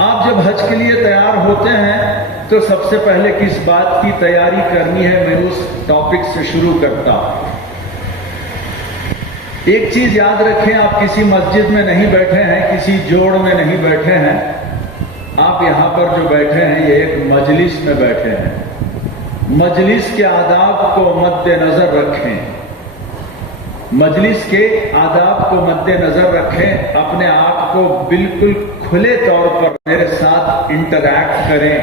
आप जब हज के लिए तैयार होते हैं तो सबसे पहले किस बात की तैयारी करनी है, मैं उस टॉपिक से शुरू करता हूं। एक चीज याद रखें, आप किसी मस्जिद में नहीं बैठे हैं, किसी जोड़ में नहीं बैठे हैं, आप यहां पर जो बैठे हैं ये एक मजलिस में बैठे हैं। मजलिस के आदाब को मद्देनजर रखें, मजलिस के आदाब को मद्देनजर रखें। अपने आप को बिल्कुल खुले तौर पर मेरे साथ इंटरैक्ट करें।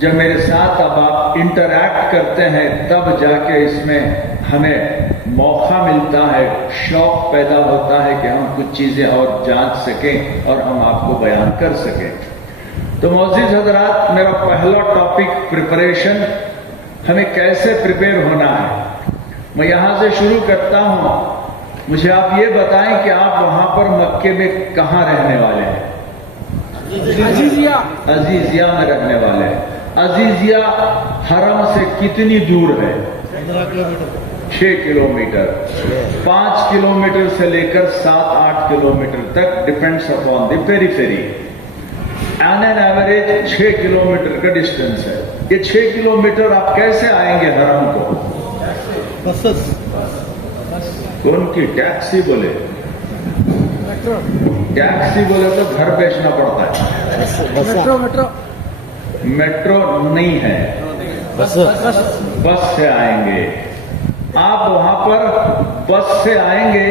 जब मेरे साथ अब आप इंटरैक्ट करते हैं तब जाके इसमें हमें मौका मिलता है, शौक पैदा होता है कि हम कुछ चीजें और जांच सकें और हम आपको बयान कर सकें। तो मोअज़्ज़िज़ हज़रात, मेरा पहला टॉपिक प्रिपरेशन, हमें कैसे प्रिपेयर होना है। मैं यहां से शुरू करता हूं। मुझे आप ये बताएं कि आप वहां पर मक्के में कहां रहने वाले हैं? अजीजिया में रहने वाले हैं। अजीजिया हरम से कितनी दूर है? 6 किलोमीटर। 5 किलोमीटर से लेकर 7-8 किलोमीटर तक, depends upon the periphery. On an average 6 kilometre का डिस्टेंस है। ये 6 किलोमीटर आप कैसे आएंगे हरम को? बसेस। कौन की? टैक्सी बोले? टैक्सी बोले तो घर बेचना पड़ता है। मेट्रो नहीं है, बस से आएंगे आप। वहां पर बस से आएंगे,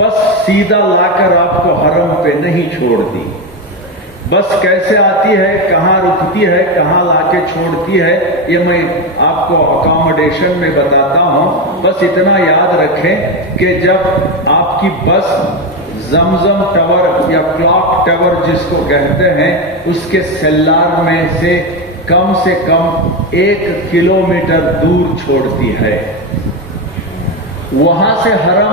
बस सीधा लाकर आपको हरम पे नहीं छोड़ती। बस कैसे आती है, कहाँ रुकती है, कहाँ लाके छोड़ती है, ये मैं आपको अकोमोडेशन में बताता हूं। बस इतना याद रखें कि जब आपकी बस जमजम टावर या क्लॉक टावर जिसको कहते हैं, उसके सेल्लार में से कम 1 किलोमीटर दूर छोड़ती है, वहां से हरम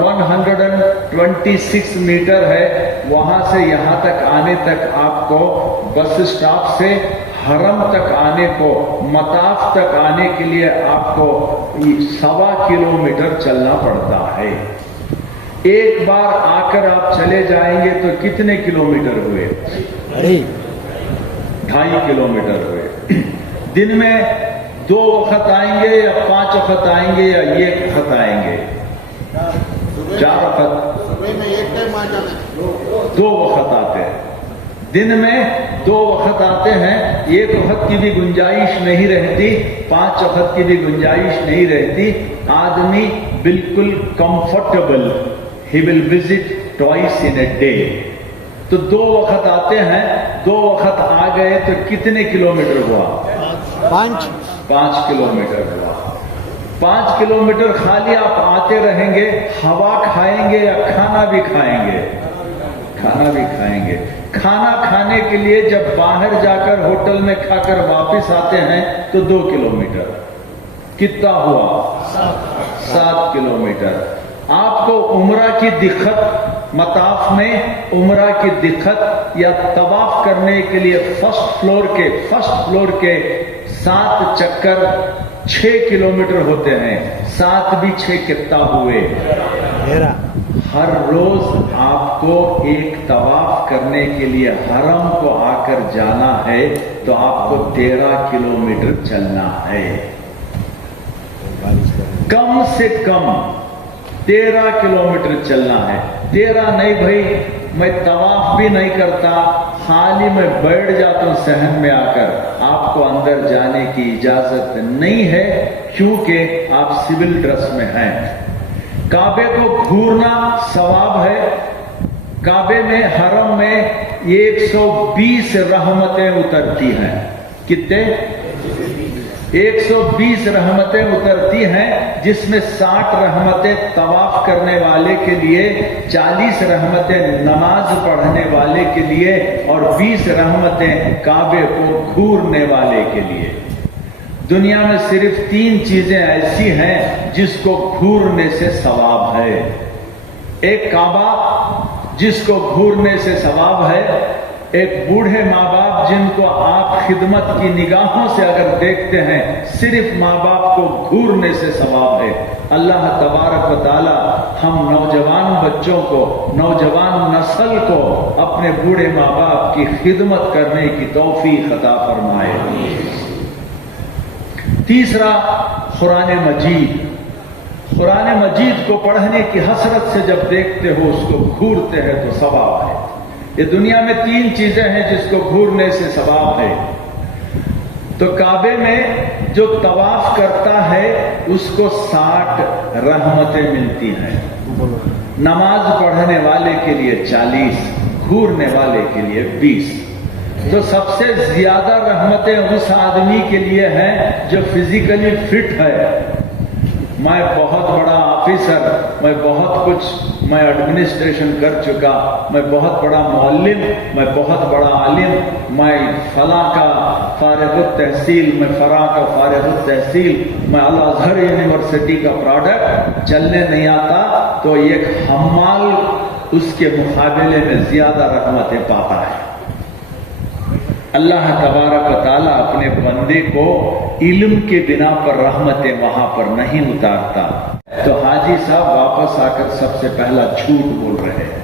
126 मीटर है। वहां से यहां तक आने तक आपको बस स्टॉप से हरम तक आने को, मताफ तक आने के लिए आपको 1.25 किलोमीटर चलना पड़ता है। एक बार आकर आप चले जाएंगे तो कितने किलोमीटर हुए? 2.5 किलोमीटर हुए। दिन में 2 वक्त आएंगे या 5 वक्त आएंगे या 1 वक्त आएंगे? 4 वक्त। सुबह में एक टाइम आ जाना। 2 वक्त आते हैं दिन में, 2 वक्त आते हैं। 1 वक्त की भी गुंजाइश नहीं रहती, 5 वक्त की भी गुंजाइश नहीं रहती। आदमी बिल्कुल comfortable, he will visit twice in a day. तो 2 वक्त आते हैं, 2 वक्त आ गए तो कितने किलोमीटर हुआ? 5 किलोमीटर हुआ। 5 किलोमीटर खाली आप आते रहेंगे, हवा खाएंगे या खाना भी खाएंगे? खाना भी खाएंगे। खाना खाने के लिए जब बाहर जाकर होटल में खाकर वापस आते हैं तो 2 किलोमीटर। कितना हुआ? 7 किलोमीटर। आपको उम्रा की दिक्कत, मताफ में उम्रा की दिक्कत या तवाफ करने के लिए फर्स्ट फ्लोर के 7 चक्कर 6 किलोमीटर होते हैं। 7 भी 6 कितना हुए? हर रोज आपको एक तवाफ करने के लिए हरम को आकर जाना है तो आपको 13 किलोमीटर चलना है। कम से कम 13 किलोमीटर चलना है। 13 नहीं भाई, मैं तवाफ भी नहीं करता, खाली मैं बैठ जाता हूं सहन में आकर, आपको अंदर जाने की इजाजत नहीं है, क्योंकि आप सिविल ड्रेस में हैं। काबे को घूरना सवाब है। काबे में, हरम में 120 रहमतें उतरती हैं। कितने? 120 रहमतें उतरती हैं, जिसमें 60 रहमतें तवाफ करने वाले के लिए, 40 रहमतें नमाज पढ़ने वाले के लिए और 20 रहमतें काबे को घूरने वाले के लिए। दुनिया में सिर्फ 3 चीजें ऐसी हैं जिसको घूरने से सवाब है। एक काबा जिसको घूरने से सवाब है, एक बूढ़े माँ बाप जिनको आप खिदमत की निगाहों से अगर देखते हैं, सिर्फ माँ बाप को घूरने से सवाब है। अल्लाह तबारक व तआला हम नौजवान बच्चों को, नौजवान नस्ल को अपने बूढ़े माँ बाप की खिदमत करने की तौफीक अता फरमाए। तीसरा, कुरान मजीद। कुरान मजीद को पढ़ने की हसरत से जब देखते हो, उसको घूरते हैं तो सवाब है। ये दुनिया में 3 चीजें हैं जिसको घूरने से सवाब है। तो काबे में जो तवाफ करता है उसको 60 रहमतें मिलती हैं। नमाज पढ़ने वाले के लिए 40, घूरने वाले के लिए 20। तो सबसे ज्यादा रहमतें उस आदमी के लिए हैं जो फिजिकली फिट है। मैं बहुत बड़ा ऑफिसर, मैं एडमिनिस्ट्रेशन कर चुका, मैं बहुत बड़ा मौल्लिम, मैं बहुत बड़ा आलिम, मैं फला का फारिगुत तहसील, मैं फरा का फारिगुत तहसील, मैं अल अज़हर यूनिवर्सिटी का प्रोडक्ट, चलने नहीं आता, तो एक हम्माल उसके मुकाबले में ज्यादा रहमतें पाता है। अल्लाह तबारक व तआला अपने बंदे को इल्म के बिना पर रहमतें वहां पर नहीं उतारता। तो हाजी साहब वापस आकर सबसे पहला झूठ बोल रहे हैं।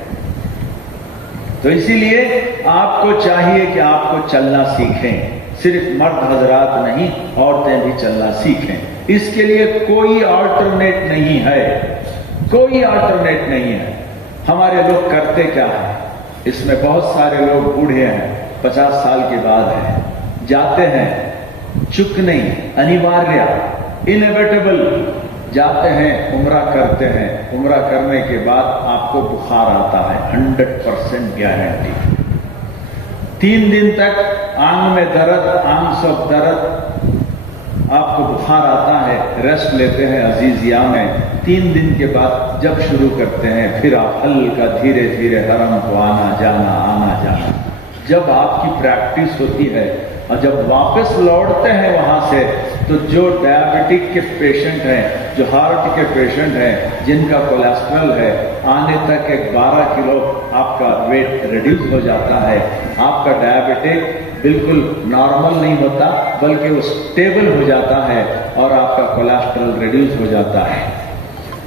तो इसीलिए आपको चाहिए कि आपको चलना सीखें। सिर्फ मर्द हजरात नहीं, औरतें भी चलना सीखें। इसके लिए कोई अल्टरनेट नहीं है, कोई अल्टरनेट नहीं है। हमारे लोग करते क्या है, इसमें बहुत सारे लोग बूढ़े हैं, 50 साल के बाद है, जाते हैं, चुक नहीं, अनिवार्य, इनएविटेबल जाते हैं, उम्रा करते हैं। उम्रा करने के बाद आपको बुखार आता है, 100% गारंटी। 3 दिन तक आंग में दर्द, आंग सब दर्द, आपको बुखार आता है, रेस्ट लेते हैं अजीजिया में। 3 दिन के बाद जब शुरू करते हैं, फिर आप हल्का धीरे धीरे हरम को आना जाना, आना जाना। जब आपकी प्रैक्टिस होती है और जब वापस लौटते हैं वहां से, तो जो डायबिटिक के पेशेंट हैं, जो हार्ट के पेशेंट हैं, जिनका कोलेस्ट्रॉल है, आने तक एक 12 किलो आपका वेट रिड्यूस हो जाता है। आपका डायबिटिक बिल्कुल नॉर्मल नहीं होता, बल्कि वो स्टेबल हो जाता है और आपका कोलेस्ट्रॉल रिड्यूस हो जाता है।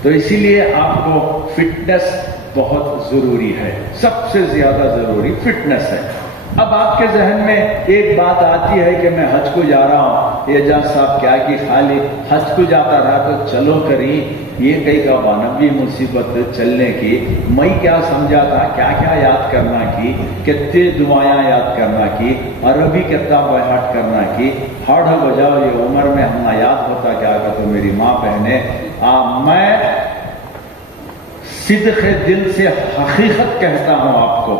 तो इसीलिए आपको फिटनेस बहुत जरूरी है, सबसे ज्यादा जरूरी फिटनेस है। अब आपके जहन में एक बात आती है कि मैं हज को जा रहा हूं, एजाज साहब क्या कि खाली हज को जाता रहा तो चलो करी, ये कई का वानबी मुसीबत चलने की। मैं क्या समझा था, क्या क्या याद करना की, कितने दुआयां याद करना की, अरबी कितना बहाट करना की, हाड़ बजाओ ये उम्र में हम याद होता क्या का। तो मेरी माँ बहने, मैं सिद्क़े दिल से हकीकत कहता हूं आपको।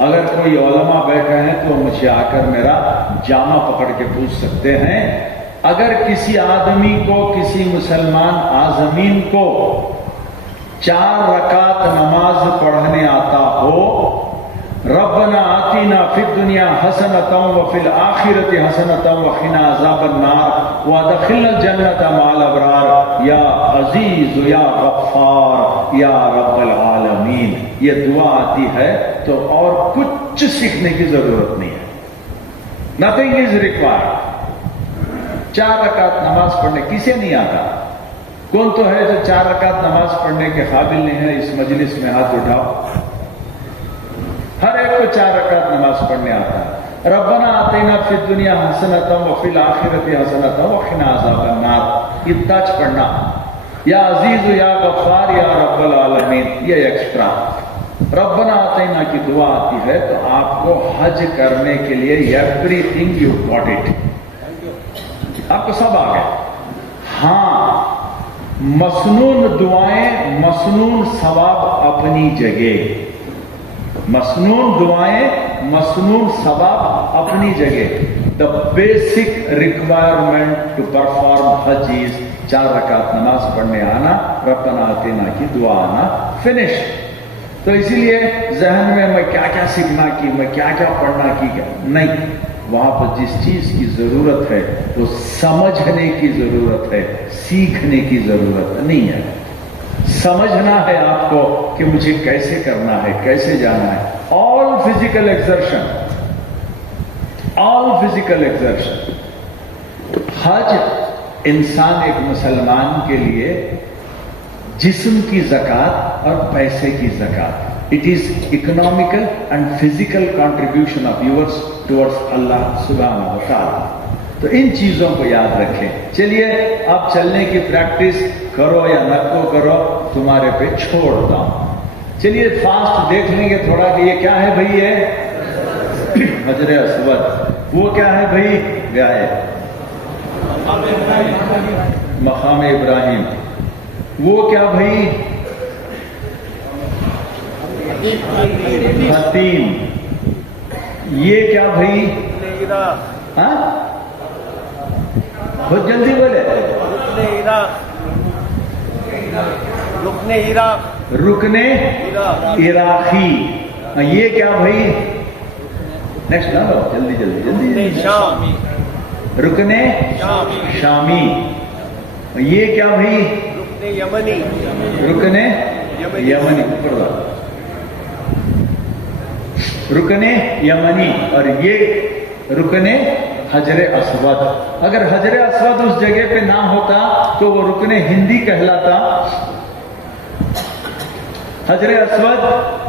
अगर कोई उलमा बैठे हैं तो मुझे आकर मेरा जामा पकड़ के पूछ सकते हैं। अगर किसी आदमी को, किसी मुसलमान आजमीन को 4 रकात नमाज पढ़ने आता हो, रब्बना आतीना फिद दुनिया हसनतम व फिल आखिरति हसनतम व खिना अज़ाबन नार व अदखिलना जन्नत माल अबरार या अजीज या गफ्फार या रब्बल आलमीन, ये दुआ आती है तो और कुछ सीखने की जरूरत नहीं है। Nothing is required. 4 रकात नमाज पढ़ने किसे नहीं आता? कौन तो है जो 4 रकात नमाज पढ़ने के काबिल नहीं है? इस मजलिस में हाथ उठाओ। हर एक को 4 रकात नमाज पढ़ने आता है। रब्बना आतीना फिद दुनिया हसनतम व फिल आखिरति हसनतम व खिना अज़ाबन नार, इतना पढ़ना। या अजीज या गफ्फार या रब्बल आलमीन, ये एक्स्ट्रा। रब्बना आतीना की दुआ आती है तो आपको हज करने के लिए एवरीथिंग यू गॉट इट, आपको सब आ गया। हां, मसनून दुआएं, मसनून सवाब अपनी जगह, मसनून दुआएं, मसनून सवाब अपनी जगह। The basic requirement to perform hajj is 4 रकात नमाज पढ़ने आना, रब्बना आतीना की दुआ आना, फिनिश। तो इसीलिए जहन में मैं क्या क्या सीखना की, मैं क्या क्या पढ़ना की, नहीं। वहां पर जिस चीज की जरूरत है वो समझने की जरूरत है, सीखने की जरूरत नहीं है। समझना है आपको कि मुझे कैसे करना है, कैसे जाना है। All physical exertion, all physical exertion. हज इंसान एक मुसलमान के लिए जिस्म की ज़कात और पैसे की ज़कात, it is economical and physical contribution of yours towards Allah सुब्हानहू व तआला। तो इन चीजों को याद रखें। चलिए अब चलने की प्रैक्टिस करो या नको करो, तुम्हारे पे छोड़ता हूं। चलिए फास्ट देख लेंगे थोड़ा कि ये क्या है भाई, ये हजरे अस्वद। वो क्या है भाई, गाय मकाम इब्राहिम। वो क्या भाई, हतीम। ये क्या भाई, हाँ बहुत जल्दी बोले, रुकने इराकी। ये क्या भाई, नेक्स्ट ना, जल्दी जल्दी जल्दी। रुकने शामी। ये क्या भाई, यमनी। रुकने यमनी, रुकने यमनी। और ये रुकने हजरे अस्वद। अगर हजरे अस्वद उस जगह पे ना होता तो वो रुकने हिंदी कहलाता। हजरे अस्वद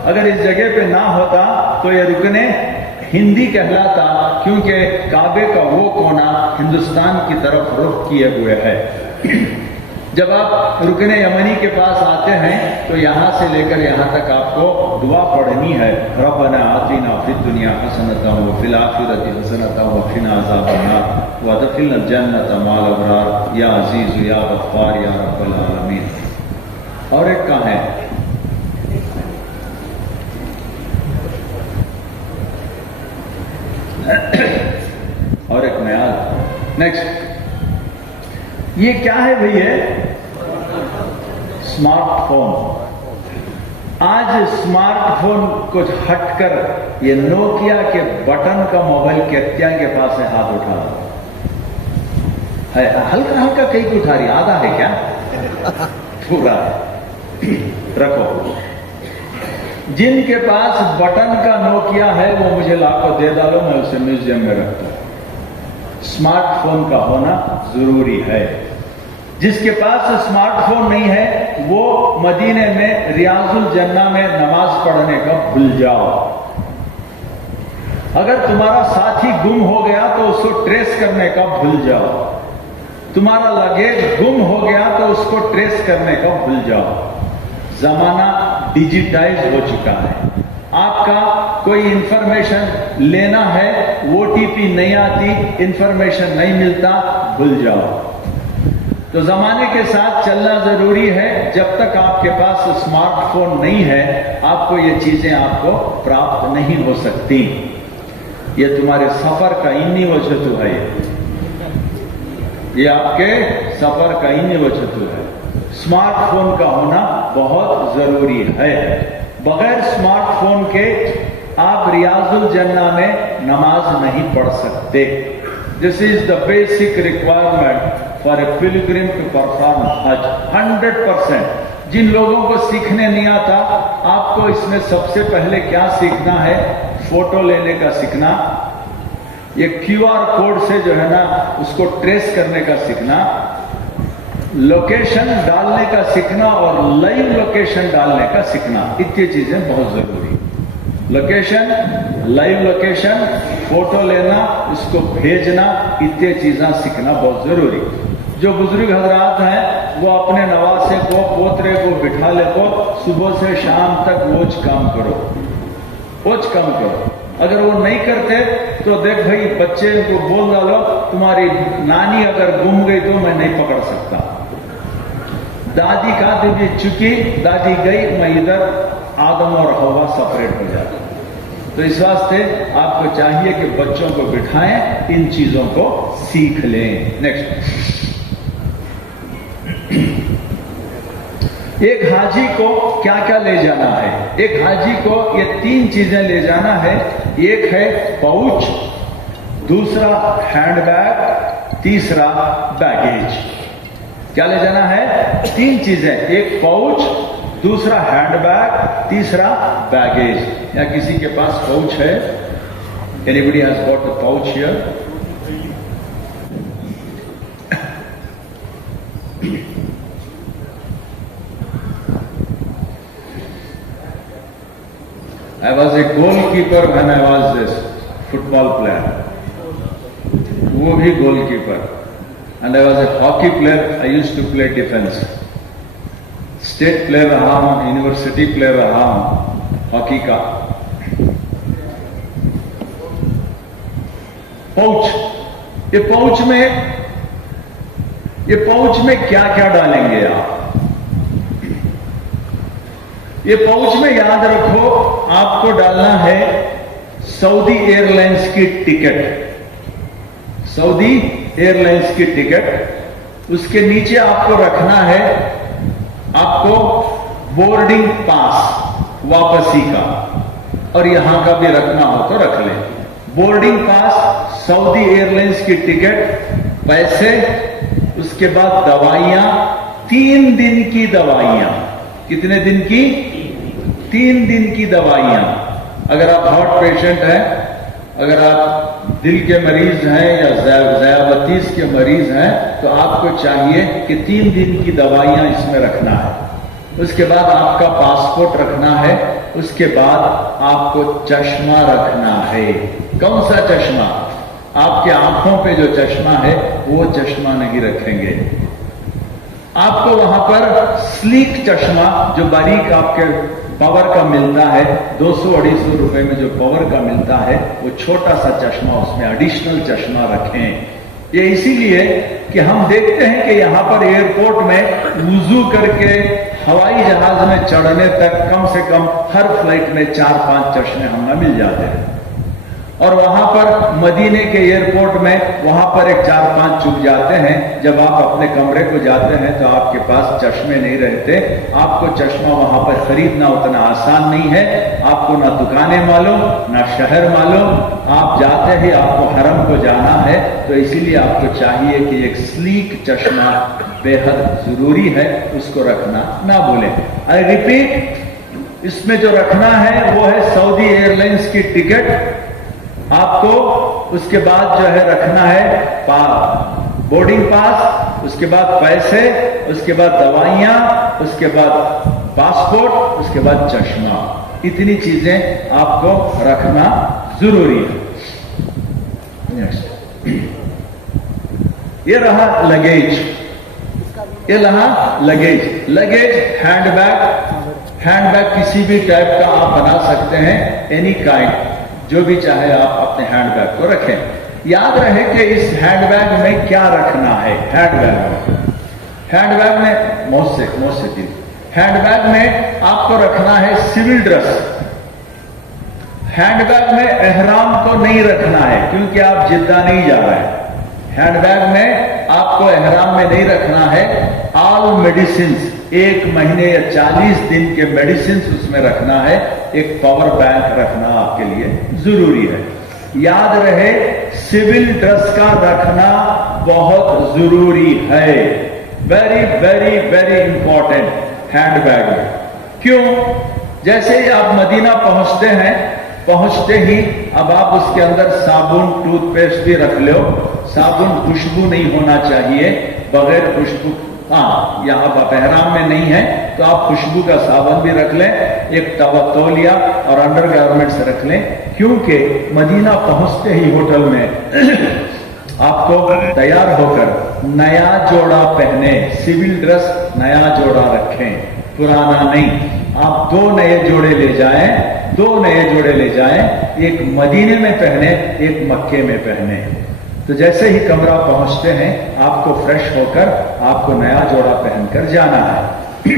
अगर इस जगह पे ना होता तो ये रुकने हिंदी कहलाता, क्योंकि काबे का वो कोना हिंदुस्तान की तरफ रुख किए हुए है। जब आप रुकने यमनी के पास आते हैं तो यहां से लेकर यहां तक आपको दुआ पढ़नी है, रब्बना आतिना फिद दुनिया हसनतन व फिल आखिरति हसनतन व क़िना अज़ाबन्नार व अदखिलना जन्नत मअल अबरार या अज़ीज़ या गफ़्फ़ार या रब्बल आलमीन। और एक कहां है, और एक नया। नेक्स्ट, ये क्या है भैया, स्मार्टफोन। आज स्मार्टफोन को हटकर ये नोकिया के बटन का मोबाइल क्या के पास है, हाथ उठा है, हल्का हल्का कहीं को उठा रही, आधा है क्या, पूरा रखो। जिनके पास बटन का नोकिया है वो मुझे लाकर दे डालो, मैं उसे म्यूजियम में रखता हूं। स्मार्टफोन का होना जरूरी है। जिसके पास स्मार्टफोन नहीं है वो मदीने में रियाजुल जन्ना में नमाज पढ़ने का भूल जाओ। अगर तुम्हारा साथी गुम हो गया तो उसको ट्रेस करने का भूल जाओ। तुम्हारा लगेज गुम हो गया तो उसको ट्रेस करने का भूल जाओ। जमाना डिजिटाइज हो चुका है। आपका कोई इंफॉर्मेशन लेना है, ओटीपी नहीं आती, इंफॉर्मेशन नहीं मिलता, भूल जाओ। तो जमाने के साथ चलना जरूरी है। जब तक आपके पास स्मार्टफोन नहीं है आपको ये चीजें आपको प्राप्त नहीं हो सकती। ये तुम्हारे सफर का इन्हीं वजह है, ये आपके सफर का इन्हीं वजह है। स्मार्टफोन का होना बहुत जरूरी है। बगैर स्मार्टफोन के आप रियाजुल जन्ना में नमाज नहीं पढ़ सकते। This is the basic requirement for a pilgrim to perform hajj 100%। जिन लोगों को सीखने नहीं आता, आपको इसमें सबसे पहले क्या सीखना है, फोटो लेने का सीखना, ये क्यूआर कोड से जो है ना उसको ट्रेस करने का सीखना, लोकेशन डालने का सीखना और लाइव लोकेशन डालने का सीखना। इतनी चीजें बहुत जरूरी। लोकेशन, लाइव लोकेशन, फोटो लेना, इसको भेजना, इतनी चीजें सीखना बहुत जरूरी। जो बुजुर्ग हजरात हैं वो अपने नवासे को, पोतरे को बिठा ले को सुबह से शाम तक रोज काम करो, रोज काम करो। अगर वो नहीं करते तो देख भाई बच्चे को बोल डालो तुम्हारी नानी अगर गुम गई तो मैं नहीं पकड़ सकता। दादी का भी चुकी, दादी गई, मैं इधर आदम और हवा सेपरेट हो जाता। तो इस वास्ते आपको चाहिए कि बच्चों को बिठाएं, इन चीजों को सीख लें। नेक्स्ट, एक हाजी को क्या क्या ले जाना है? एक हाजी को ये 3 चीजें ले जाना है। एक है पाउच, दूसरा हैंडबैग, तीसरा बैगेज। क्या ले जाना है? 3 चीजें, एक पाउच, दूसरा हैंडबैग, तीसरा बैगेज। या किसी के पास पाउच है, Anybody has got a pouch here? I was a goalkeeper when I was a football player. वो भी goalkeeper. And I was a hockey player. I used to play defense. State player रहा हूँ, university player रहा हूँ, hockey का. Pouch, ये pouch में क्या क्या डालेंगे आप? ये पाउच में याद रखो आपको डालना है सऊदी एयरलाइंस की टिकट, सऊदी एयरलाइंस की टिकट। उसके नीचे आपको रखना है आपको बोर्डिंग पास वापसी का, और यहां का भी रखना हो तो रख लें। बोर्डिंग पास, सऊदी एयरलाइंस की टिकट, पैसे, उसके बाद दवाइयां, 3 दिन की दवाइयां। कितने दिन की? 3 दिन की दवाइयां। अगर आप हार्ट पेशेंट हैं, अगर आप दिल के मरीज हैं या ज़याबतीस के मरीज हैं, तो आपको चाहिए कि 3 दिन की दवाइयां इसमें रखना है। उसके बाद आपका पासपोर्ट रखना है, उसके बाद आपको चश्मा रखना है। कौन सा चश्मा? आपके आंखों पे जो चश्मा है वो चश्मा नहीं रखेंगे। आपको वहां पर स्लीक चश्मा, जो बारीक आपके पावर का मिलता है, 200-250 रुपए में जो पावर का मिलता है, वो छोटा सा चश्मा, उसमें एडिशनल चश्मा रखें। ये इसीलिए कि हम देखते हैं कि यहां पर एयरपोर्ट में वुजू करके हवाई जहाज में चढ़ने तक कम से कम हर फ्लाइट में 4-5 चश्मे हमें मिल जाते हैं। और वहां पर मदीने के एयरपोर्ट में वहां पर एक 4-5 चुप जाते हैं। जब आप अपने कमरे को जाते हैं तो आपके पास चश्मे नहीं रहते। आपको चश्मा वहां पर खरीदना उतना आसान नहीं है। आपको ना दुकानें मालूम, ना शहर मालूम। आप जाते ही आपको हरम को जाना है, तो इसीलिए आपको चाहिए कि एक स्लीक चश्मा बेहद जरूरी है, उसको रखना ना भूलें। आई रिपीट, इसमें जो रखना है वो है सऊदी एयरलाइंस की टिकट आपको, उसके बाद जो है रखना है बोर्डिंग पास, उसके बाद पैसे, उसके बाद दवाइयां, उसके बाद पासपोर्ट, उसके बाद चश्मा। इतनी चीजें आपको रखना जरूरी है। नेक्स्ट, ये रहा लगेज, ये रहा लगेज। लगेज हैंडबैग किसी भी टाइप का आप बना सकते हैं, एनी काइंड, जो भी चाहे आप अपने हैंडबैग को रखें। याद रहे कि इस हैंडबैग में क्या रखना है। हैंडबैग में बहुत से चीज। हैंडबैग में आपको रखना है सिविल ड्रेस। हैंडबैग में एहराम को नहीं रखना है, क्योंकि आप जिद्दा नहीं जा रहे हैं। हैंडबैग में आपको एहराम में नहीं रखना है। ऑल मेडिसिन, 1 महीने या 40 दिन के मेडिसिन उसमें रखना है। एक पावर बैंक रखना आपके लिए जरूरी है। याद रहे, सिविल ड्रेस का रखना बहुत जरूरी है। Very very very important handbag में। क्यों? जैसे ही आप मदीना पहुंचते हैं, पहुंचते ही अब आप उसके अंदर साबुन, टूथपेस्ट भी रख लो। साबुन खुशबू नहीं होना चाहिए, बगैर खुशबू। हाँ, यहाँ आप एहराम में नहीं है तो आप खुशबू का साबुन भी रख लें, एक तौलिया और अंडर गारमेंट्स रख लें, क्योंकि मदीना पहुंचते ही होटल में आपको तैयार होकर नया जोड़ा पहने। सिविल ड्रेस नया जोड़ा रखें, पुराना नहीं। आप 2 नए जोड़े ले जाएं, 2 नए जोड़े ले जाएं, एक मदीने में पहने, एक मक्के में पहने। तो जैसे ही कमरा पहुंचते हैं, आपको फ्रेश होकर आपको नया जोड़ा पहनकर जाना है।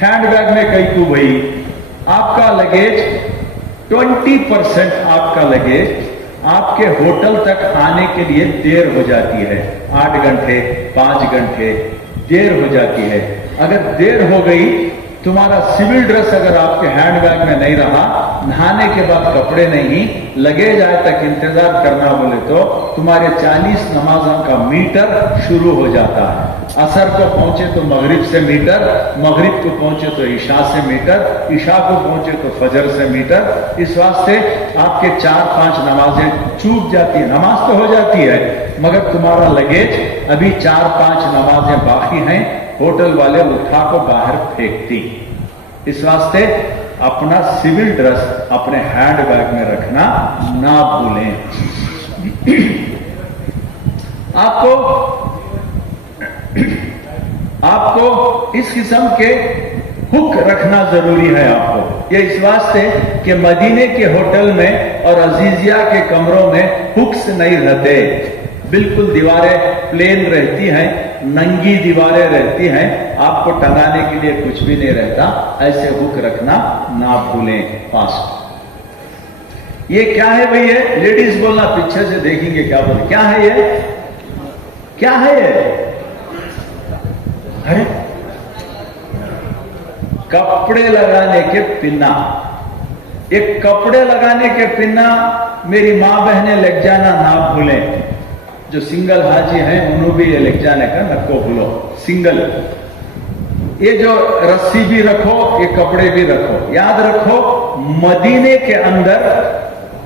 हैंडबैग में कई को वही आपका लगेज 20% आपका लगेज आपके होटल तक आने के लिए देर हो जाती है। 8 घंटे 5 घंटे देर हो जाती है। अगर देर हो गई तुम्हारा सिविल ड्रेस अगर आपके हैंडबैग में नहीं रहा, नहाने के बाद कपड़े नहीं, लगेज आए तक इंतजार करना बोले तो तुम्हारे 40 नमाजों का मीटर शुरू हो जाता है। असर को पहुंचे तो मगरिब से मीटर, मगरिब को पहुंचे तो ईशा से मीटर, ईशा को पहुंचे तो फजर से मीटर। इस वास्ते आपके 4-5 नमाजें चूक जाती है। नमाज तो हो जाती है मगर तुम्हारा लगेज अभी 4-5 नमाजें बाकी हैं, होटल वाले उठा को बाहर फेंकती। इस वास्ते अपना सिविल ड्रेस अपने हैंडबैग में रखना ना भूलें। आपको इस किस्म के हुक रखना जरूरी है। आपको ये इस वास्ते कि मदीने के होटल में और अजीजिया के कमरों में हुक्स नहीं रहते, बिल्कुल दीवारें प्लेन रहती हैं, नंगी दीवारें रहती हैं, आपको टंगाने के लिए कुछ भी नहीं रहता। ऐसे हुक रखना ना भूलें। फास्ट ये क्या है भाई? ये लेडीज बोलना, पीछे से देखेंगे क्या बोले, क्या है ये? क्या है ये? है कपड़े लगाने के पिन्ना। एक कपड़े लगाने के पिन्ना मेरी मां बहने लग जाना ना भूलें। जो सिंगल हाजी हैं उन्होंने भी ये लग जाने का नको भूलो। सिंगल ये जो रस्सी भी रखो, ये कपड़े भी रखो। याद रखो मदीने के अंदर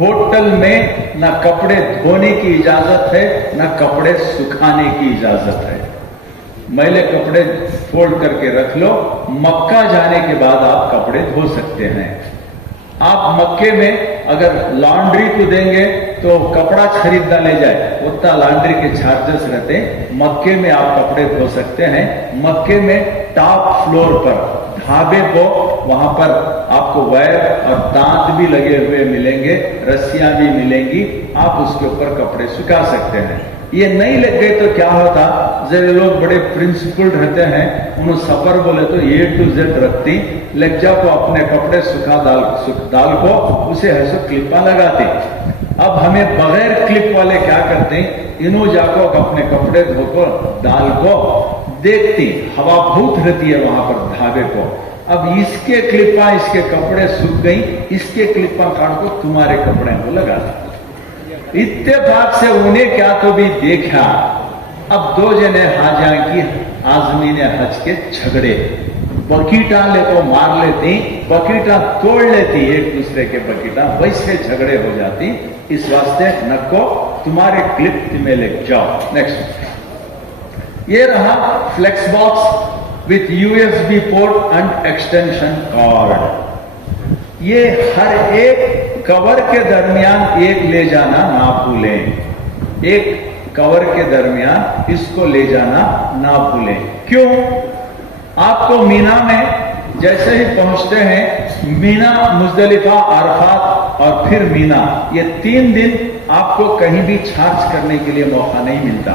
होटल में ना कपड़े धोने की इजाजत है, ना कपड़े सुखाने की इजाजत है। मैले कपड़े फोल्ड करके रख लो, मक्का जाने के बाद आप कपड़े धो सकते हैं। आप मक्के में अगर लॉन्ड्री को देंगे तो कपड़ा खरीदना ले जाए, उतना लॉन्ड्री के चार्जेस रहते हैं। मक्के में आप कपड़े धो सकते हैं। मक्के में टॉप फ्लोर पर ढाबे को, वहां पर आपको वायर और दांत भी लगे हुए मिलेंगे, रस्सियां भी मिलेंगी, आप उसके ऊपर कपड़े सुखा सकते हैं। ये नहीं लग गए तो क्या होता, जब लोग बड़े प्रिंसिपल्ड रहते हैं, उन्होंने सफर बोले तो A to Z रखती, लज्जा को अपने कपड़े सुखा दाल को उसे हंसो क्लिपा लगाती। अब हमें बगैर क्लिप वाले क्या करते हैं, इन्हों जाको अपने कपड़े धोकर दाल को देखती, हवा बहुत रहती है वहां पर ढाबे को। अब इसके क्लिपा, इसके कपड़े सूख गई, इसके क्लिपा काट को तुम्हारे कपड़े को लगा दी। इत्तेफाक से उन्हें क्या तो भी देखा। अब 2 जने हाजा की आजमी ने हज के झगड़े, बकीटा ले तो मार लेती, बकीटा तोड़ लेती एक दूसरे के बकीटा, वैसे झगड़े हो जाती। इस वास्ते नको तुम्हारे क्लिप में ले जाओ। नेक्स्ट ये रहा flex box with USB port and extension cord. ये हर एक कवर के दरमियान एक ले जाना ना भूलें। एक कवर के दरमियान इसको ले जाना ना भूलें। क्यों? आपको मीना में जैसे ही पहुंचते हैं, मीना, मुजदलिफा, अरफात और फिर मीना, ये 3 दिन आपको कहीं भी चार्ज करने के लिए मौका नहीं मिलता।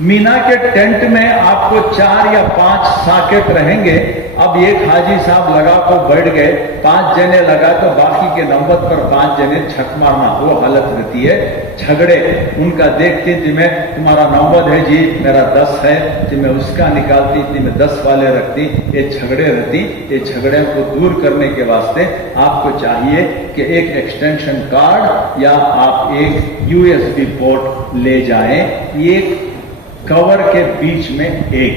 मीना के टेंट में आपको 4 या 5 सॉकेट रहेंगे। अब एक हाजी साहब लगा को बैठ गए, 5 जने लगा तो बाकी के नंबर पर 5 जने छक मारना, वो हालत रहती है। झगड़े उनका देखती थी, मैं तुम्हारा नंबर है जी, मेरा 10 है, तो मैं उसका निकालती थी, मैं 10 वाले रखती। ये झगड़े रहती। ये झगड़े को दूर करने के वास्ते आपको चाहिए कि एक एक्सटेंशन कार्ड या आप एक USB पोर्ट ले जाएं। एक कवर के बीच में एक,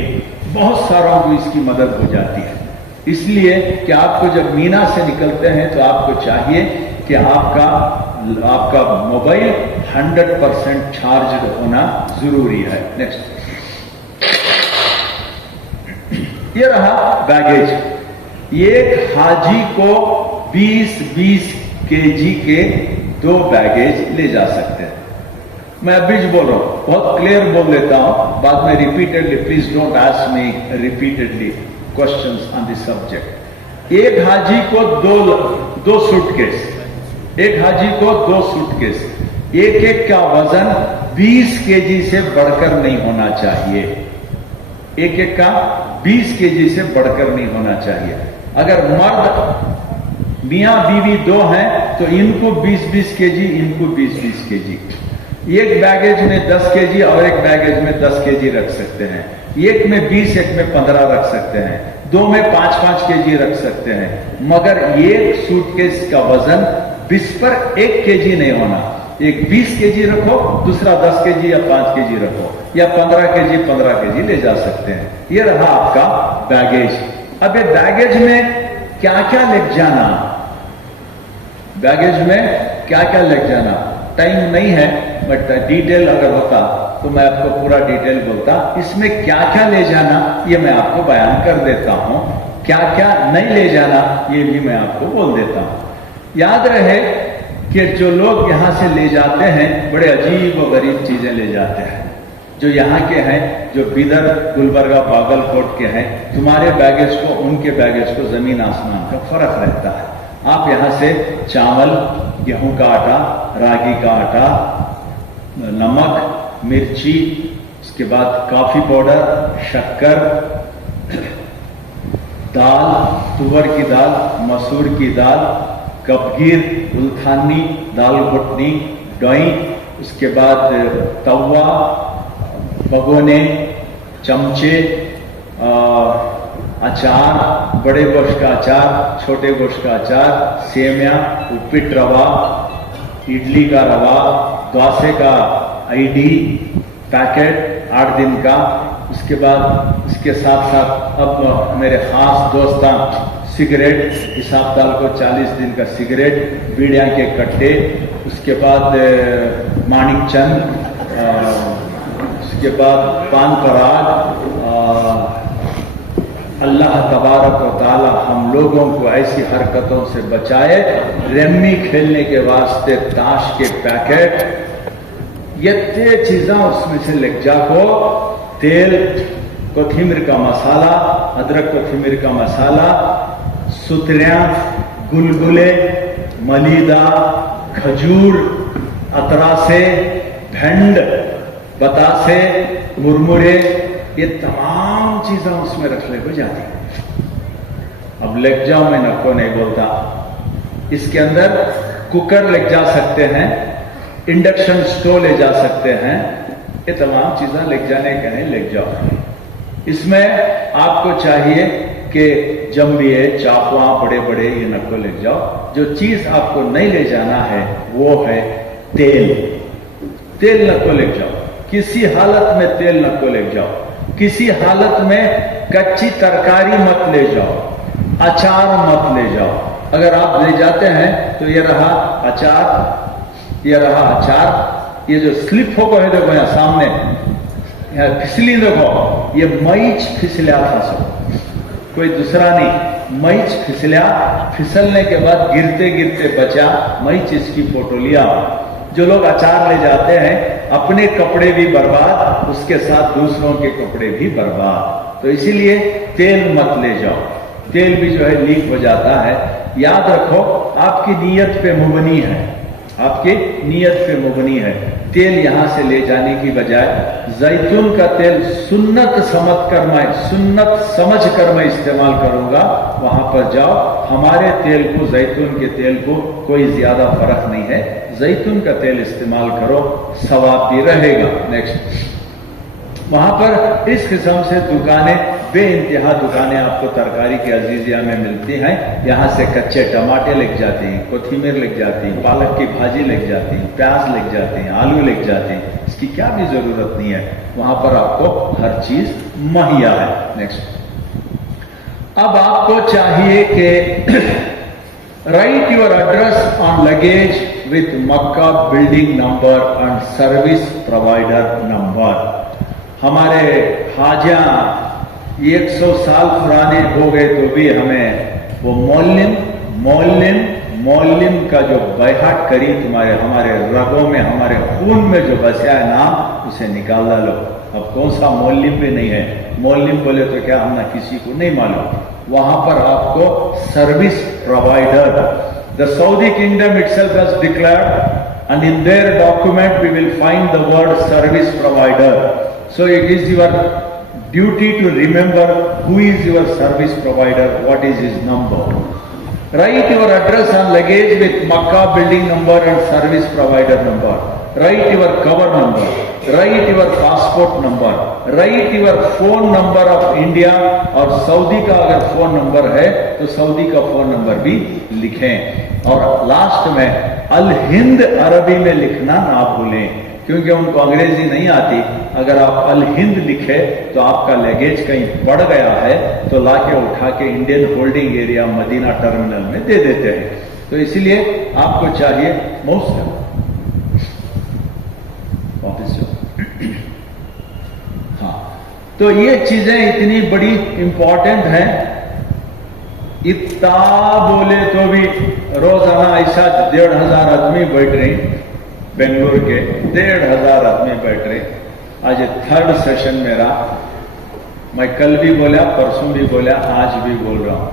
बहुत सारों को इसकी मदद हो जाती है। इसलिए कि आपको जब मीना से निकलते हैं तो आपको चाहिए कि आपका मोबाइल 100% चार्ज होना जरूरी है। नेक्स्ट ये रहा बैगेज। एक हाजी को 20-20 kg के 2 बैगेज ले जा सकते हैं। मैं अभी बोल रहा हूं, बहुत क्लियर बोल देता हूं, बाद में repeatedly, please don't ask me repeatedly questions on this subject. एक हाजी को दो सूटकेस, एक हाजी को 2 सूटकेस, एक का वजन 20 kg से बढ़कर नहीं होना चाहिए। एक का 20 kg से बढ़कर नहीं होना चाहिए। अगर मर्द मियां बीवी 2 हैं तो इनको 20-20 kg, इनको 20-20 kg। एक बैगेज में 10 kg और एक बैगेज में 10 kg रख सकते हैं। एक में 20, एक में 15 रख सकते हैं। दो में 5-5 केजी रख सकते हैं, मगर एक सूटकेस का वजन 20 पर 1 केजी नहीं होना। एक 20 केजी रखो, दूसरा 10 केजी या 5 केजी रखो, या 15 केजी ले जा सकते हैं। ये रहा आपका बैगेज। अब ये बैगेज में क्या क्या ले जाना, बैगेज में क्या क्या ले जाना, टाइम नहीं है, बट डिटेल अगर होता तो मैं आपको पूरा डिटेल बोलता। इसमें क्या क्या ले जाना ये मैं आपको बयान कर देता हूं, क्या क्या नहीं ले जाना ये भी मैं आपको बोल देता हूं। याद रहे कि जो लोग यहां से ले जाते हैं बड़े अजीब और गरीब चीजें ले जाते हैं। जो यहाँ के हैं, जो बिदर, गुलबर्गा, बागलकोट के हैं, तुम्हारे बैगेज को उनके बैगेज को जमीन आसमान का फर्क रहता है। आप यहां से चावल, गेहूं का आटा, रागी का आटा, नमक, मिर्ची, उसके बाद कॉफी पाउडर, शक्कर, दाल, तुअर की दाल, मसूर की दाल, कपगीर, उल्थानी, दाल घुटनी, डोई, उसके बाद तवा, भगोने, चमचे, अचार, बड़े गोश्त का अचार, छोटे गोश्त का अचार, सेमिया, उपीट रवा, इडली का रवा, द्वासे का आईडी पैकेट 8 दिन का। उसके बाद इसके साथ साथ अब मेरे खास दोस्तां सिगरेट, इस हफ्ताल को 40 दिन का सिगरेट, बीड़िया के कट्टे, उसके बाद माणिक चंद, उसके बाद पान पराग। अल्लाह तबारक व ताला हम लोगों को ऐसी हरकतों से बचाए। रेमी खेलने के वास्ते ताश के पैकेट, ये चीजा उसमें से लग जाको, तेल, कोथिमीर का मसाला, अदरक कोथिमीर का मसाला, सुतरियां, गुलगुले, मलीदा, खजूर, अतरासे, भेंड, बतासे, मुरमुरे, ये तमाम चीजें उसमें रख ले हो जाती है। अब लेग जाओ, मैं नको नहीं बोलता। इसके अंदर कुकर ले जा सकते हैं, इंडक्शन स्टोव ले जा सकते हैं, ये तमाम चीजें ले जाने के नहीं ले जाओ। इसमें आपको चाहिए कि जम्बिए, चाकुआ, बड़े बड़े ये नको ले जाओ। जो चीज आपको नहीं ले जाना है वो है तेल। तेल नको ले जाओ, किसी हालत में तेल नको ले जाओ। किसी हालत में कच्ची तरकारी मत ले जाओ, अचार मत ले जाओ। अगर आप ले जाते हैं तो ये रहा अचार, ये रहा अचार, ये जो स्लिप हो गए देखो यहाँ सामने, यहाँ फिसली देखो, ये मैच फिसलिया था सब, कोई दूसरा नहीं। मैच फिसलिया, फिसलने के बाद गिरते गिरते बचा, मैच इसकी फोटो लिया। जो लोग अचार ले जाते हैं अपने कपड़े भी बर्बाद, उसके साथ दूसरों के कपड़े भी बर्बाद। तो इसीलिए तेल मत ले जाओ, तेल भी जो है लीक हो जाता है। याद रखो आपकी नीयत पे मुबनी है, आपकी नीयत पे मुबनी है। तेल यहां से ले जाने की बजाय जैतून का तेल सुन्नत समझ कर मैं इस्तेमाल करूंगा, वहां पर जाओ। हमारे तेल को, जैतून के तेल को कोई ज्यादा फर्क नहीं है, जैतून का तेल इस्तेमाल करो, सवाब भी रहेगा। नेक्स्ट, वहां पर इस किस्म से दुकानें, बेइंतहा दुकानें आपको तरकारी की अजीजिया में मिलती हैं। यहां से कच्चे टमाटे लग जाते हैं, कोथिमीर लग जाती है, पालक की भाजी लग जाती है, प्याज लग जाते हैं, आलू लग जाते हैं। इसकी क्या भी जरूरत नहीं है, वहां पर आपको हर चीज मुहैया है। नेक्स्ट, अब आपको चाहिए कि right your address on luggage with Mecca building number and service provider number. हमारे हाजियां 100 साल पुराने हो गए तो भी हमें वो मौलिम का जो बैहाट करी तुम्हारे, हमारे रगों में, हमारे खून में जो बसा है नाम, उसे निकाल लो। अब कौन सा मौलिम भी नहीं है, मौलिम बोले तो क्या हम ना किसी को नहीं मालूम। वहां पर आपको service provider, the Saudi kingdom itself has declared and in their document we will find the word service provider. So it is your duty to remember who is your service provider, what is his number. Write your address on luggage with Makkah building number and service provider number. write your cover number, write your passport number, write your phone number of India, और Saudi का अगर phone number है तो Saudi का phone number भी लिखें। और last में अल हिंद अरबी में लिखना ना भूलें, क्योंकि उनको अंग्रेजी नहीं आती। अगर आप अल हिंद लिखे तो आपका लगेज कहीं बढ़ गया है तो लाके उठा के Indian holding area Medina terminal में दे देते हैं। तो इसलिए आपको चाहिए मोस्ट हाँ, तो ये चीजें इतनी बड़ी इंपॉर्टेंट हैं। इतना बोले तो भी रोजाना ऐसा 1,500 आदमी बैठ रहे, बेंगलुरु के 1,500 आदमी बैठ रहे। आज 3rd सेशन मेरा, मैं कल भी बोला, परसों भी बोला, आज भी बोल रहा हूं।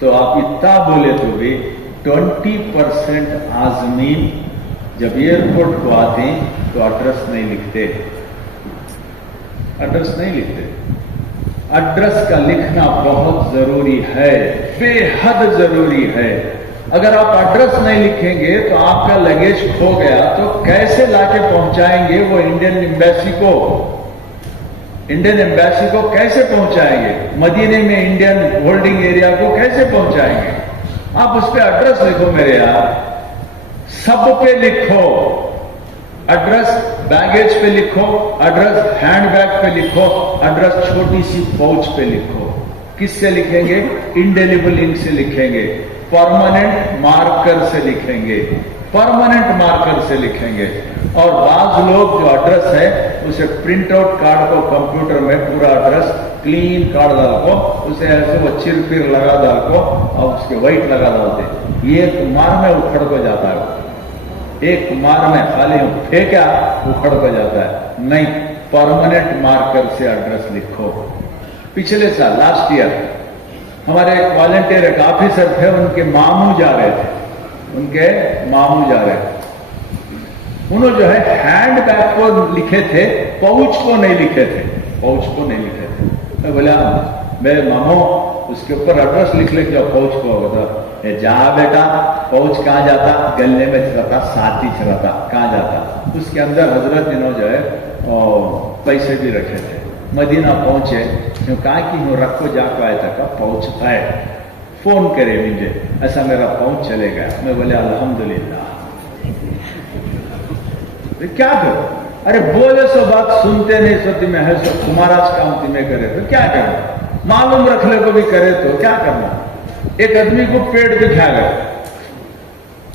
तो आप इतना बोले तो भी 20% आजमीन जब एयरपोर्ट को आते हैं तो एड्रेस नहीं लिखते, एड्रेस नहीं लिखते। एड्रेस का लिखना बहुत जरूरी है, बेहद जरूरी है। अगर आप एड्रेस नहीं लिखेंगे तो आपका लगेज खो गया तो कैसे लाके पहुंचाएंगे वो इंडियन एम्बेसी को? इंडियन एम्बेसी को कैसे पहुंचाएंगे? मदीने में इंडियन होल्डिंग एरिया को कैसे पहुंचाएंगे? आप उस पर एड्रेस लिखो मेरे यार, सब पे लिखो एड्रेस, बैगेज पे लिखो एड्रेस, हैंडबैग पे लिखो एड्रेस, छोटी सी पाउच पे लिखो। किससे लिखेंगे? इंडेलिबल इंक से लिखेंगे, परमानेंट मार्कर से लिखेंगे, परमानेंट मार्कर से लिखेंगे। और बाज लोग जो एड्रेस है उसे प्रिंट आउट कार्ड को कंप्यूटर में पूरा एड्रेस क्लीन कार्ड डाल को उसे ऐसे वो चिरपिर लगा डाल को और उसके वेट लगा डालते, ये एक मार में उखड़ को जाता है, एक मार में खाली फेंका उखड़ को जाता है। नहीं, परमानेंट मार्कर से एड्रेस लिखो। पिछले साल लास्ट ईयर हमारे एक वॉलंटियर एक ऑफिसर थे, उनके मामू जा रहे थे, उनके मामू जा रहे थे। उन्होंने जो है हैंड बैग को लिखे थे, पाउच को नहीं लिखे थे, पाउच को नहीं लिखे थे। मैं बोला मेरे मामू उसके ऊपर एड्रेस लिख ले, क्या पाउच को होगा? जा बेटा, पाउच कहाँ जाता? गले में चलाता, साथ ही चलाता, कहाँ जाता? उसके अंदर हजरत इन्हों जो है पैसे भी रखे थे। मदीना पहुंचे, क्यों कहा कि हूँ रखो जाको आया था, पाउच है, फोन करे मुझे, ऐसा मेरा पाउच चले गया। मैं बोले अल्हम्दुलिल्लाह। क्या करो? अरे बोले सो बात सुनते नहीं, सो तुम्हें है सो तुम्हारा काम तुम्हें करे तो क्या करो? मालूम रख ले को भी करे तो क्या करना? एक आदमी को पेट दिखा गया,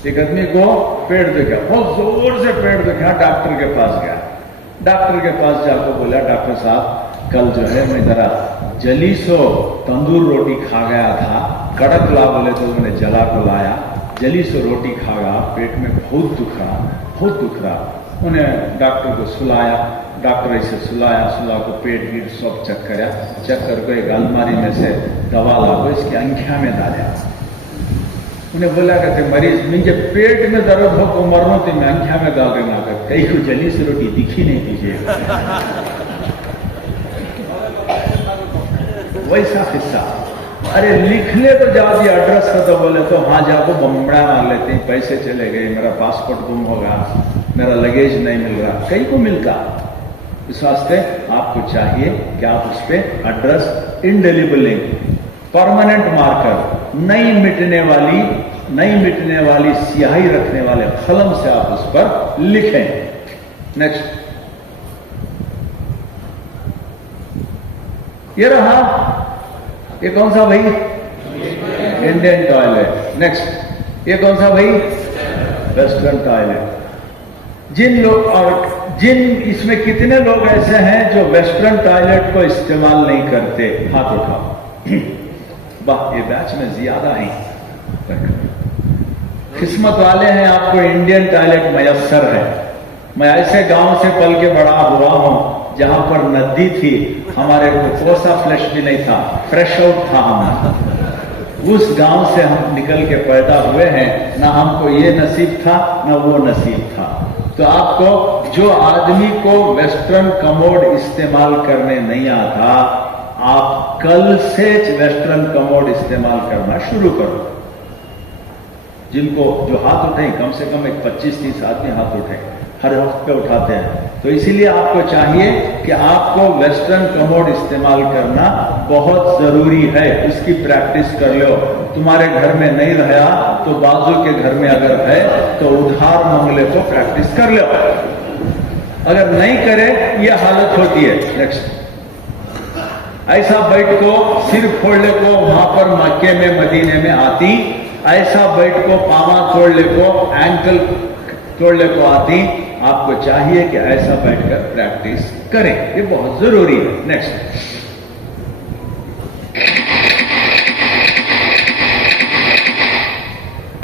एक आदमी को पेट दिखा, बहुत जोर से पेट दिखा, डॉक्टर के पास गया। डॉक्टर के पास जाकर बोला डॉक्टर साहब कल जो है मैं जरा जली सो तंदूर रोटी खा गया था, कड़क ला बोले तो उन्होंने जला को लाया, जली सो रोटी खा गया, पेट में बहुत दुख रहा, बहुत दुख रहा। उन्हें डॉक्टर को सुलाया, डॉक्टर ऐसे सुलाया, सुला को पेट गिर सब चेक कराया, चेक करके एक अलमारी में से दवा ला को इसकी अंख्या में डाला। उन्हें बोला कहते मरीज मुझे पेट में दर्द हो को मरनो तो मैं अंख्या में डाल देना कर, कहीं को जली से रोटी दिखी नहीं दीजिए। वैसा किस्सा। अरे लिख ले तो जा दिया एड्रेस का, तो बोले तो हाँ जाको बमड़ा मार लेते हैं, पैसे चले गए, मेरा पासपोर्ट गुम होगा, मेरा लगेज नहीं मिल रहा, कहीं को मिलता। इस वास्ते आपको चाहिए कि आप उस पर address indelible ink, permanent marker, नहीं मिटने वाली स्याही रखने वाले कलम से आप उस पर लिखें। नेक्स्ट, ये रहा, ये कौन सा भाई? Indian toilet. नेक्स्ट, ये कौन सा भाई? Western toilet. जिन इसमें कितने लोग ऐसे हैं जो वेस्टर्न टॉयलेट को इस्तेमाल नहीं करते? हाथ उठाओ। वाह, ये बैच में ज्यादा है। किस्मत वाले हैं, आपको इंडियन टॉयलेट मयसर है। मैं ऐसे गांव से पल के बड़ा हुआ हूं जहां पर नदी थी, हमारे को कोसा फ्लैश भी नहीं था, फ्रेश आउट था। हम उस गांव से हम निकल के पैदा हुए हैं, ना हमको ये नसीब था ना वो नसीब था। तो आपको, जो आदमी को वेस्टर्न कमोड इस्तेमाल करने नहीं आता, आप कल से वेस्टर्न कमोड इस्तेमाल करना शुरू करो। जिनको जो हाथ उठे, कम से कम एक 25-30 आदमी हाथ उठे, हर वक्त पे उठाते हैं। तो इसीलिए आपको चाहिए कि आपको वेस्टर्न कमोड इस्तेमाल करना बहुत जरूरी है, उसकी प्रैक्टिस कर लो। तुम्हारे घर में नहीं रहा तो बाजू के घर में अगर है तो उधार मामले को प्रैक्टिस कर लो। अगर नहीं करे ये हालत होती है। नेक्स्ट, ऐसा बैठ को सिर फोड़ने को वहां पर मक्के में मदीने में आती, ऐसा बैठ को पामा तोड़ने को एंकल तोड़ने को आती। आपको चाहिए कि ऐसा बैठकर प्रैक्टिस करें, ये बहुत जरूरी है। नेक्स्ट,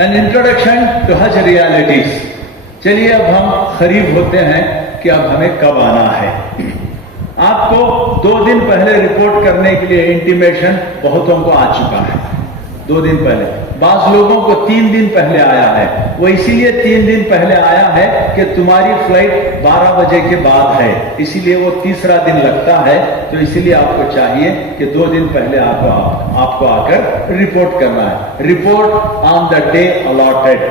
एन इंट्रोडक्शन टू हज रियलिटीज। चलिए अब हम करीब होते हैं कि अब हमें कब आना है। आपको 2 दिन पहले रिपोर्ट करने के लिए इंटीमेशन बहुतों को आ चुका है। 2 दिन पहले, बाज लोगों को 3 दिन पहले आया है। वो इसीलिए 3 दिन पहले आया है कि तुम्हारी फ्लाइट 12 बजे के बाद है, इसीलिए वो तीसरा दिन लगता है। तो इसीलिए आपको चाहिए कि 2 दिन पहले आपको आकर रिपोर्ट करना है। Report on the day allotted.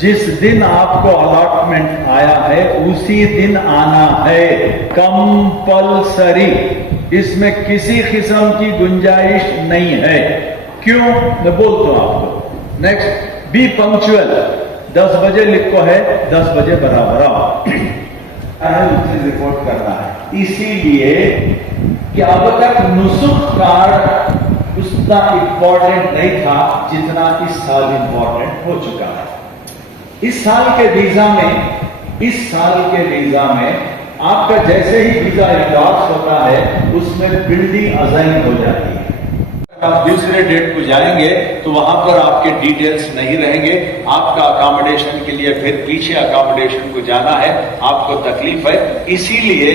जिस दिन आपको अलॉटमेंट आया है उसी दिन आना है, कंपल्सरी। इसमें किसी किस्म की गुंजाइश नहीं है। क्यों, मैं बोलता हूं आपको। Next, B punctual. 10 बजे लिखो है, 10 बजे बराबर आओ। उससे रिपोर्ट करना है, इसीलिए कि अब तक नुसुख कार्ड उतना इंपॉर्टेंट नहीं था जितना इस साल इंपॉर्टेंट हो चुका है। इस साल के वीजा में आपका जैसे ही वीजा एंडोर्स होता है उसमें बिल्डिंग असाइन हो जाती है। आप दूसरे डेट को जाएंगे तो वहां पर आपके डिटेल्स नहीं रहेंगे। आपका अकोमोडेशन के लिए फिर पीछे अकोमोडेशन को जाना है, आपको तकलीफ है। इसीलिए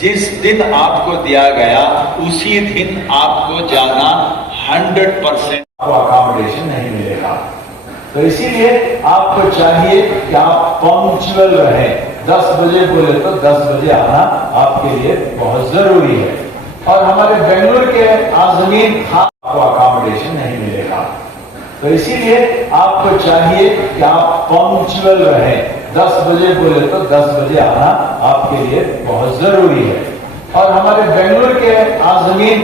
जिस दिन आपको दिया गया उसी दिन आपको जाना 100% अकोमोडेशन नहीं मिलेगा। तो इसीलिए आपको चाहिए कि आप पंक्चुअल रहें। 10 बजे बोले तो 10 बजे आना आपके लिए बहुत जरूरी है। और हमारे बेंगलुरु के आजमीन आपको अकोमोडेशन नहीं मिलेगा। तो इसीलिए आपको चाहिए कि आप पंक्चुअल रहें। 10 बजे बोले तो 10 बजे आना आपके लिए बहुत जरूरी है। और हमारे बेंगलुरु के आजमीन